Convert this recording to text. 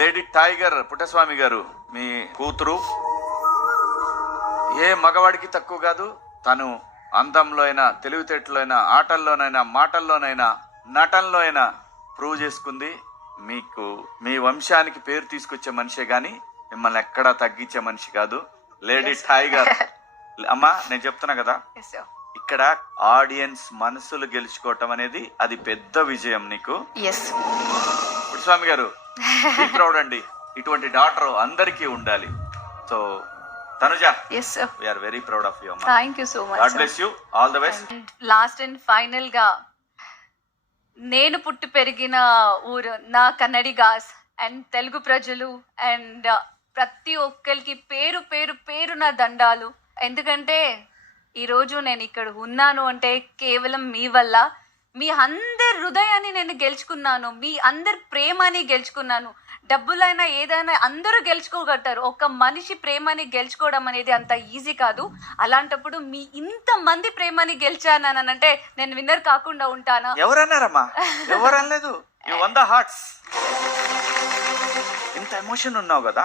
Lady tiger Puttaswamy గారు, మీ కూతురు ఏ మగవాడికి తక్కువ కాదు. తను అందంలో అయినా, తెలివితేటలోనైనా, ఆటల్లోనైనా, మాటల్లోనైనా, నటనలో అయినా ప్రూవ్ చేసుకుంది. మీకు మీ వంశానికి పేరు తీసుకొచ్చే మనిషే గాని మిమ్మల్ని ఎక్కడా తగ్గించే మనిషి కాదు. లేడీ టైగర్ అమ్మా, నేను చెప్తున్నా కదా, ఇక్కడ ఆడియన్స్ మనసులు గెలుచుకోవటం అనేది అది పెద్ద విజయం నీకు. పుట్టస్వామి గారు, బీ ప్రౌడ్ అండి. ఇటువంటి డాటర్ అందరికీ ఉండాలి. So Tanuja, yes sir, we are very proud of you, amma. Thank you so much. God bless you. All the best. And last and final గా నేను పుట్టి పెరిగిన ఊరు నా కన్నడి గాస్ అండ్ తెలుగు ప్రజలు అండ్ ప్రతి ఒక్కరికి పేరు పేరు పేరు నా దండాలు. ఎందుకంటే ఈరోజు నేను ఇక్కడ ఉన్నాను అంటే కేవలం మీ వల్ల. మీ అందరి హృదయాన్ని నేను గెలుచుకున్నాను, మీ అందరి ప్రేమని గెలుచుకున్నాను. డబ్బులైనా ఏదైనా అందరూ గెలుచుకోగలుగుతారు, ఒక మనిషి ప్రేమని గెలుచుకోవడం అనేది అంత ఈజీ కాదు. అలాంటప్పుడు మీ ఇంతమంది ప్రేమని గెలిచానంటే నేను విన్నర్ కాకుండా ఉంటానా? ఎవరన్నారమ్మా? ఎవరనలేదు. You won the hearts. ఇంత ఎమోషన్ ఉన్నావు కదా,